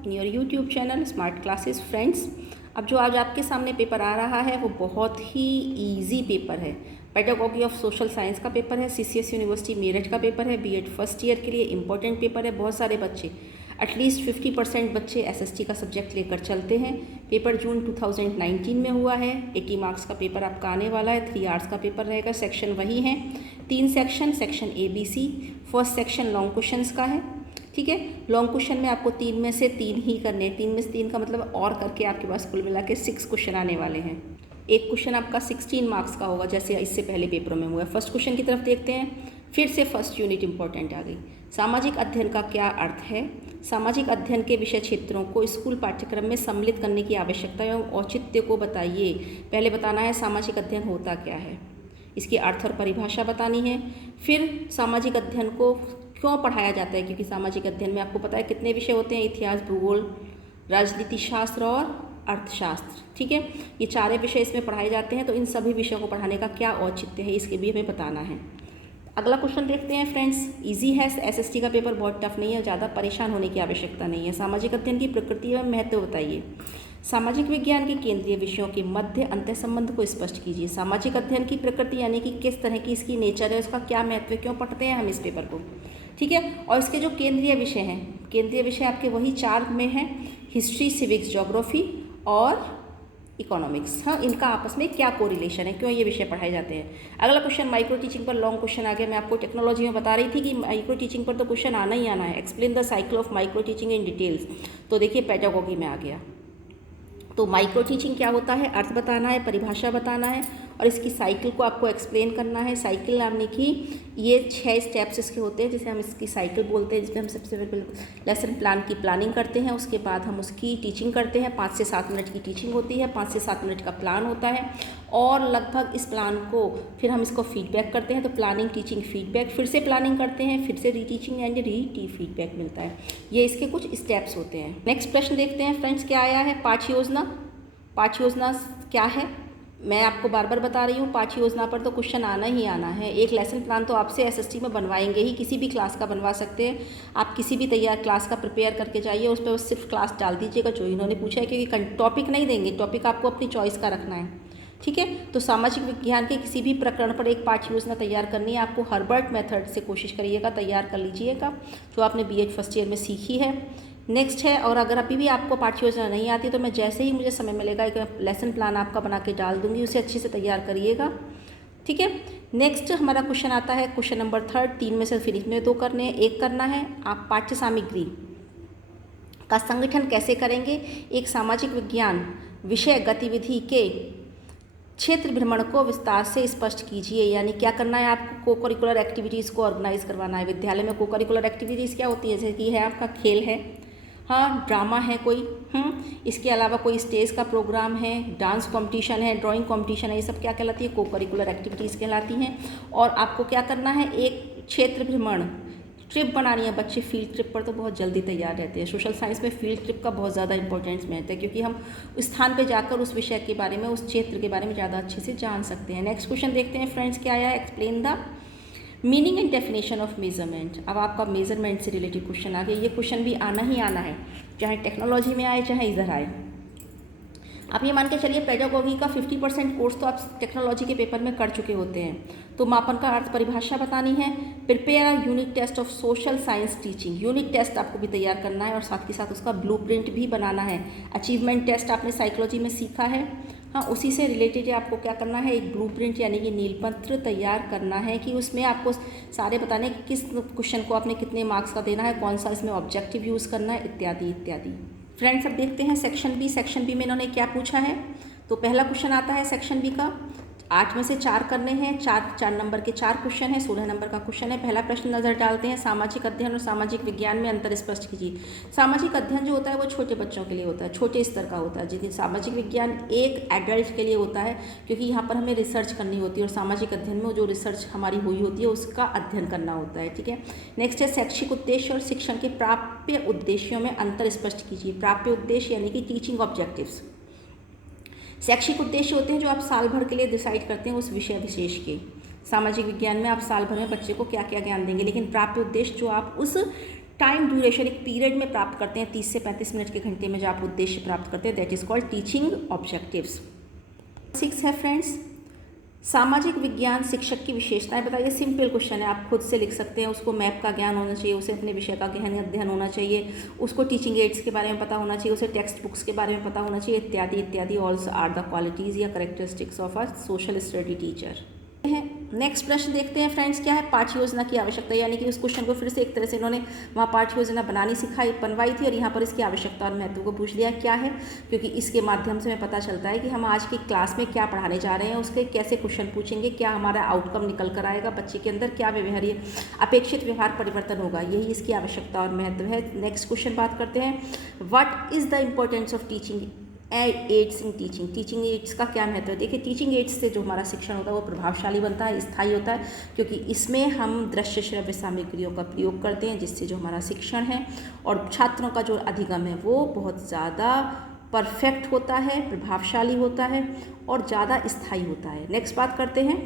In your YouTube channel smart classes friends. अब जो आज आपके सामने पेपर आ रहा है वो बहुत ही इजी पेपर है। पेडागोगी ऑफ सोशल साइंस का पेपर है, सीसीएस यूनिवर्सिटी मेरठ का पेपर है, बीएड फर्स्ट ईयर के लिए इंपॉर्टेंट पेपर है। बहुत सारे बच्चे एटलीस्ट 50% बच्चे एसएसटी का सब्जेक्ट लेकर चलते हैं। पेपर जून 2019 में हुआ है। 80 मार्क्स का पेपर आपका आने वाला है। 3 आवर्स का पेपर रहेगा। सेक्शन वही है, 3 section ABC। First section long questions का है, ठीक है। लॉन्ग क्वेश्चन में आपको 3 में से 3 ही करने हैं। 3 में से 3 का मतलब और करके आपके पास कुल मिला के 6 क्वेश्चन आने वाले हैं। एक क्वेश्चन आपका 16 मार्क्स का होगा, जैसे इससे पहले पेपरों में हुआ है। फर्स्ट क्वेश्चन की तरफ देखते हैं। फिर से फर्स्ट यूनिट इंपॉर्टेंट आ गई। सामाजिक अध्ययन का क्या अर्थ है? सामाजिक अध्ययन के विषय क्षेत्रों को स्कूल पाठ्यक्रम में सम्मिलित करने की आवश्यकता एवं औचित्य को बताइए। पहले बताना है सामाजिक अध्ययन होता क्या है, इसकी अर्थ और परिभाषा बतानी है। फिर सामाजिक अध्ययन को क्यों पढ़ाया जाता है, क्योंकि सामाजिक अध्ययन में आपको पता है कितने विषय होते हैं, इतिहास, भूगोल, राजनीति शास्त्र और अर्थशास्त्र, ठीक है। ये 4 विषय इसमें पढ़ाए जाते हैं। तो इन सभी विषयों को पढ़ाने का क्या औचित्य है, इसके भी हमें बताना है। अगला क्वेश्चन देखते हैं फ्रेंड्स। इजी है, एसएसटी का पेपर बहुत टफ नहीं है, ज़्यादा परेशान होने की आवश्यकता नहीं है। सामाजिक अध्ययन की प्रकृति एवं महत्व बताइए। सामाजिक विज्ञान के केंद्रीय विषयों के मध्य अंतर संबंध को स्पष्ट कीजिए। सामाजिक अध्ययन की प्रकृति यानी कि किस तरह की इसकी नेचर है, उसका क्या महत्व, क्यों पढ़ते हैं हम इस पेपर को, ठीक है। और इसके जो केंद्रीय विषय हैं, केंद्रीय विषय आपके वही 4 में हैं, हिस्ट्री, सिविक्स, ज्योग्राफी और इकोनॉमिक्स। हाँ, इनका आपस में क्या कोरिलेशन है, क्यों ये विषय पढ़ाए जाते हैं। अगला क्वेश्चन माइक्रो टीचिंग पर लॉन्ग क्वेश्चन आ गया। मैं आपको टेक्नोलॉजी में बता रही थी कि माइक्रो टीचिंग पर तो क्वेश्चन आना ही आना है। Explain the cycle of micro teaching in details. तो देखिए पेडागोगी में आ गया। तो माइक्रो टीचिंग क्या होता है, अर्थ बताना है, परिभाषा बताना है और इसकी साइकिल को आपको एक्सप्लेन करना है। साइकिल नाम की ये 6 स्टेप्स इसके होते हैं, जिसे हम इसकी साइकिल बोलते हैं, जिसमें हम सबसे पहले लेसन प्लान की प्लानिंग करते हैं, उसके बाद हम उसकी टीचिंग करते हैं। 5 से 7 मिनट की टीचिंग होती है, 5 से 7 मिनट का प्लान होता है और लगभग इस प्लान को फिर हम इसको फीडबैक करते हैं। तो प्लानिंग, टीचिंग, फीडबैक, फिर से प्लानिंग करते हैं, फिर से रीटीचिंग एंड फीडबैक मिलता है। ये इसके कुछ स्टेप्स होते हैं। नेक्स्ट प्रश्न देखते हैं फ्रेंड्स, क्या आया है। पाठ योजना। पाठ योजना क्या है, मैं आपको बार बार बता रही हूँ, पाठ योजना पर तो क्वेश्चन आना ही आना है। एक लेसन प्लान तो आपसे एसएसटी में बनवाएंगे ही, किसी भी क्लास का बनवा सकते हैं आप। किसी भी तैयार क्लास का प्रिपेयर करके जाइए, उस पर सिर्फ क्लास डाल दीजिएगा जो इन्होंने पूछा है, क्योंकि टॉपिक नहीं देंगे, टॉपिक आपको अपनी चॉइस का रखना है, ठीक है। तो सामाजिक विज्ञान के किसी भी प्रकरण पर एक पाठ्य योजना तैयार करनी है आपको। हर्बर्ट मेथड से कोशिश करिएगा, तैयार कर लीजिएगा, जो आपने बीएड फर्स्ट ईयर में सीखी है। नेक्स्ट है, और अगर अभी भी आपको पाठ्य योजना नहीं आती तो मैं जैसे ही मुझे समय मिलेगा एक लेसन प्लान आपका बना के डाल दूंगी, उसे अच्छे से तैयार करिएगा, ठीक है। नेक्स्ट हमारा क्वेश्चन आता है, क्वेश्चन नंबर 3। 3 में से फिर इसमें 2 करने हैं, 1 करना है। आप पाठ्य सामग्री का संगठन कैसे करेंगे, एक सामाजिक विज्ञान विषय गतिविधि के क्षेत्र भ्रमण को विस्तार से स्पष्ट कीजिए। यानी क्या करना है आपको, को करिकुलर एक्टिविटीज़ को ऑर्गेनाइज करवाना है। विद्यालय में को करिकुलर एक्टिविटीज़ क्या होती है, जैसे कि है आपका खेल है, हाँ, ड्रामा है कोई, इसके अलावा कोई स्टेज का प्रोग्राम है, डांस कंपटीशन है, ड्राइंग कंपटीशन है, ये सब क्या कहलाती है, को करिकुलर एक्टिविटीज़ कहलाती हैं। और आपको क्या करना है, एक क्षेत्र भ्रमण ट्रिप बनानी है। बच्चे फील्ड ट्रिप पर तो बहुत जल्दी तैयार रहते हैं। सोशल साइंस में फील्ड ट्रिप का बहुत ज़्यादा इंपॉर्टेंस महत्व है, क्योंकि हम उस स्थान पर जाकर उस विषय के बारे में, उस क्षेत्र के बारे में ज़्यादा अच्छे से जान सकते हैं। नेक्स्ट क्वेश्चन देखते हैं फ्रेंड्स, क्या आया है। Explain the meaning and definition of measurement. अब आपका मेजरमेंट से रिलेटेड क्वेश्चन आ गया। ये क्वेश्चन भी आना ही आना है, चाहे टेक्नोलॉजी में आए चाहे इधर आए। आप ये मान के चलिए पेडागोगी का 50% कोर्स तो आप टेक्नोलॉजी के पेपर में कर चुके होते हैं। तो मापन का अर्थ, परिभाषा बतानी है। Prepare a unit test of social science teaching. Unit test आपको भी तैयार करना है और साथ के साथ उसका ब्लूप्रिंट भी बनाना है। अचीवमेंट टेस्ट आपने साइकोलॉजी में सीखा है, हाँ, उसी से रिलेटेड आपको क्या करना है, एक ब्लूप्रिंट यानी कि नीलपत्र तैयार करना है, कि उसमें आपको सारे बताने कि किस क्वेश्चन को आपने कितने मार्क्स का देना है, कौन सा इसमें ऑब्जेक्टिव यूज़ करना है, इत्यादि इत्यादि। फ्रेंड्स अब देखते हैं सेक्शन बी। सेक्शन बी में इन्होंने क्या पूछा है। तो पहला क्वेश्चन आता है सेक्शन बी का, 8 में से 4 करने हैं। 4 नंबर के 4 क्वेश्चन है, 16 नंबर का क्वेश्चन है। पहला प्रश्न नजर डालते हैं, सामाजिक अध्ययन और सामाजिक विज्ञान में अंतर स्पष्ट कीजिए। सामाजिक अध्ययन जो होता है वो छोटे बच्चों के लिए होता है, छोटे स्तर का होता है, लेकिन सामाजिक विज्ञान एक एडल्ट के लिए होता है, क्योंकि यहाँ पर हमें रिसर्च करनी होती है और सामाजिक अध्ययन में जो रिसर्च हमारी हुई होती है उसका अध्ययन करना होता है, ठीक है। नेक्स्ट है शैक्षिक उद्देश्य और शिक्षण के प्राप्य उद्देश्यों में अंतर स्पष्ट कीजिए। प्राप्य उद्देश्य यानी कि टीचिंग ऑब्जेक्टिव्स। शैक्षिक उद्देश्य होते हैं जो आप साल भर के लिए डिसाइड करते हैं उस विषय विशेष के। सामाजिक विज्ञान में आप साल भर में बच्चे को क्या क्या ज्ञान देंगे, लेकिन प्राप्य उद्देश्य जो आप उस टाइम ड्यूरेशन एक पीरियड में प्राप्त करते हैं, 30 से 35 मिनट के घंटे में जो आप उद्देश्य प्राप्त करते हैं, that is called teaching objectives. 6 है फ्रेंड्स, सामाजिक विज्ञान शिक्षक की विशेषताएं बताइए। सिंपल क्वेश्चन है, आप खुद से लिख सकते हैं। उसको मैप का ज्ञान होना चाहिए, उसे अपने विषय का गहन अध्ययन होना चाहिए, उसको टीचिंग एड्स के बारे में पता होना चाहिए, उसे टेक्स्ट बुक्स के बारे में पता होना चाहिए, इत्यादि इत्यादि। ऑल्सो आर द क्वालिटीज़ या characteristics of a social study teacher. Next प्रश्न देखते हैं फ्रेंड्स, क्या है पाठ्य योजना की आवश्यकता, यानी कि उस क्वेश्चन को फिर से एक तरह से इन्होंने वहाँ पाठ्य योजना बनवाई थी और यहाँ पर इसकी आवश्यकता और महत्व को पूछ लिया क्या है, क्योंकि इसके माध्यम से हमें पता चलता है कि हम आज की क्लास में क्या पढ़ाने जा रहे हैं, उसके कैसे क्वेश्चन पूछेंगे, क्या हमारा आउटकम निकल कर आएगा, बच्चे के अंदर क्या व्यवहार्य अपेक्षित व्यवहार परिवर्तन होगा, यही इसकी आवश्यकता और महत्व है। नेक्स्ट क्वेश्चन बात करते हैं, what is the importance of teaching ads in teaching. Teaching ads का क्या महत्व है। देखिए, टीचिंग एड्स से जो हमारा शिक्षण होता है वो प्रभावशाली बनता है, स्थायी होता है, क्योंकि इसमें हम दृश्य श्रव्य सामग्रियों का प्रयोग करते हैं, जिससे जो हमारा शिक्षण है और छात्रों का जो अधिगम है वो बहुत ज़्यादा परफेक्ट होता है, प्रभावशाली होता है और ज़्यादा स्थायी होता है। नेक्स्ट बात करते हैं,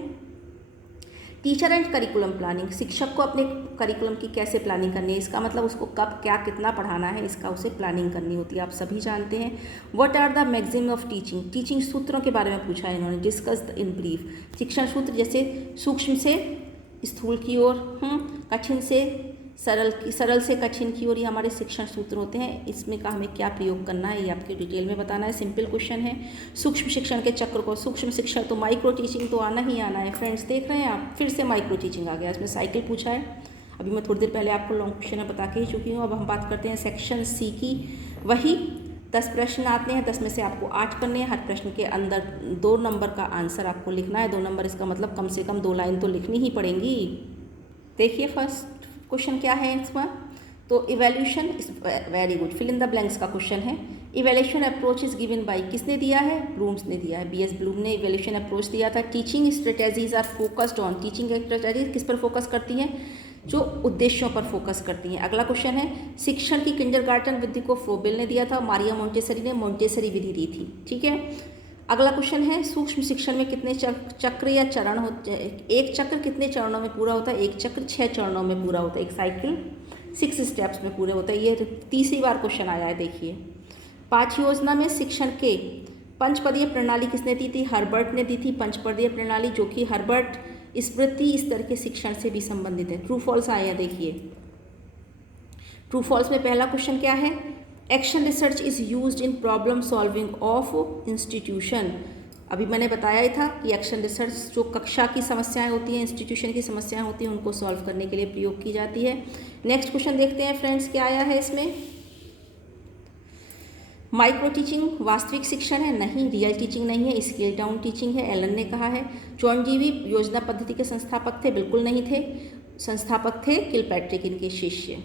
टीचर एंड करिकुलम प्लानिंग। शिक्षक को अपने करिकुलम की कैसे प्लानिंग करनी है, इसका मतलब उसको कब क्या कितना पढ़ाना है, इसका उसे प्लानिंग करनी होती है, आप सभी जानते हैं। What are the maximum of teaching. Teaching सूत्रों के बारे में पूछा है इन्होंने, डिस्कस इन ब्रीफ। शिक्षण सूत्र जैसे सूक्ष्म से स्थूल की ओर, कठिन से सरल से कठिन की ओर, ये हमारे शिक्षण सूत्र होते हैं। इसमें का हमें क्या प्रयोग करना है ये आपके डिटेल में बताना है। सिंपल क्वेश्चन है। सूक्ष्म शिक्षण के चक्र को, सूक्ष्म शिक्षण तो माइक्रो टीचिंग तो आना ही आना है फ्रेंड्स, देख रहे हैं आप, फिर से माइक्रो टीचिंग आ गया। इसमें साइकिल पूछा है, अभी मैं थोड़ी देर पहले आपको लॉन्ग क्वेश्चन में बता के ही चुकी हूँ। अब हम बात करते हैं सेक्शन सी की। वही 10 प्रश्न आते हैं, 10 में से आपको 8 करने हैं। हर प्रश्न के अंदर 2 नंबर का आंसर आपको लिखना है। 2 नंबर इसका मतलब कम से कम 2 लाइन तो लिखनी ही पड़ेंगी। देखिए फर्स्ट क्वेश्चन क्या है इसमें, तो evaluation is very good, fill in the blanks का क्वेश्चन है। Evaluation approach is given by, किसने दिया है, ब्लूम्स ने दिया है, बीएस ब्लूम ने इवैल्यूएशन अप्रोच दिया था। Teaching strategies are focused on, teaching strategies किस पर फोकस करती हैं, जो उद्देश्यों पर फोकस करती हैं। अगला क्वेश्चन है, शिक्षण की किंडरगार्टन विधि को फ्रोबेल ने दिया था, मारिया मोंटेसरी ने मोंटेसरी विधि दी थी, ठीक है। अगला क्वेश्चन है, सूक्ष्म शिक्षण में कितने चक्र या चरण होते हैं, एक चक्र कितने चरणों में पूरा होता है, एक चक्र 6 चरणों में पूरा होता है, एक साइकिल 6 स्टेप्स में पूरे होता है। ये तीसरी बार क्वेश्चन आया है। देखिए, पाठ्य योजना में शिक्षण के पंचपदीय प्रणाली किसने दी थी, हर्बर्ट ने दी थी पंचपदीय प्रणाली, जो कि हर्बर्ट स्मृति स्तर के शिक्षण से भी संबंधित है। ट्रू फॉल्स आया, देखिए ट्रू फॉल्स में पहला क्वेश्चन क्या है, action research is used in problem solving of institution. अभी मैंने बताया ही था कि एक्शन रिसर्च जो कक्षा की समस्याएं होती हैं, इंस्टीट्यूशन की समस्याएं होती हैं, उनको सॉल्व करने के लिए प्रयोग की जाती है। नेक्स्ट क्वेश्चन देखते हैं फ्रेंड्स, क्या आया है इसमें, माइक्रो टीचिंग वास्तविक शिक्षण है, नहीं, रियल टीचिंग नहीं है, स्केल डाउन टीचिंग है, एलन ने कहा है। चौनजीवी योजना पद्धति के संस्थापक थे, बिल्कुल नहीं थे, संस्थापक थे किलपैट्रिक, इनके शिष्य।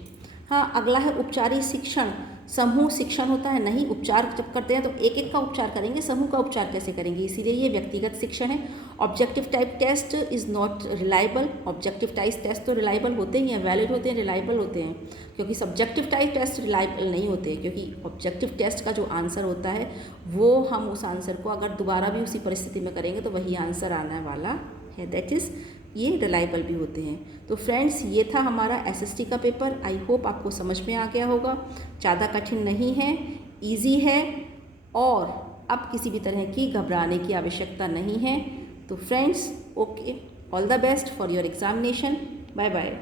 हाँ, अगला है उपचारी शिक्षण, समूह शिक्षण होता है, नहीं, उपचार जब करते हैं तो एक एक का उपचार करेंगे, समूह का उपचार कैसे करेंगे, इसीलिए ये व्यक्तिगत शिक्षण है। Objective type test is not reliable, objective type test तो रिलायबल होते ही हैं, वैलिड होते हैं, रिलायबल होते हैं, क्योंकि सब्जेक्टिव टाइप टेस्ट रिलायबल नहीं होते, क्योंकि ऑब्जेक्टिव टेस्ट का जो आंसर होता है वो हम उस आंसर को अगर दोबारा भी उसी परिस्थिति में करेंगे तो वही आंसर आने वाला है, दैट इज़ ये रिलायबल भी होते हैं। तो फ्रेंड्स, ये था हमारा एसएसटी का पेपर। आई होप आपको समझ में आ गया होगा, ज़्यादा कठिन नहीं है, इजी है और अब किसी भी तरह की घबराने की आवश्यकता नहीं है। तो friends, okay, all the best for your examination, bye bye.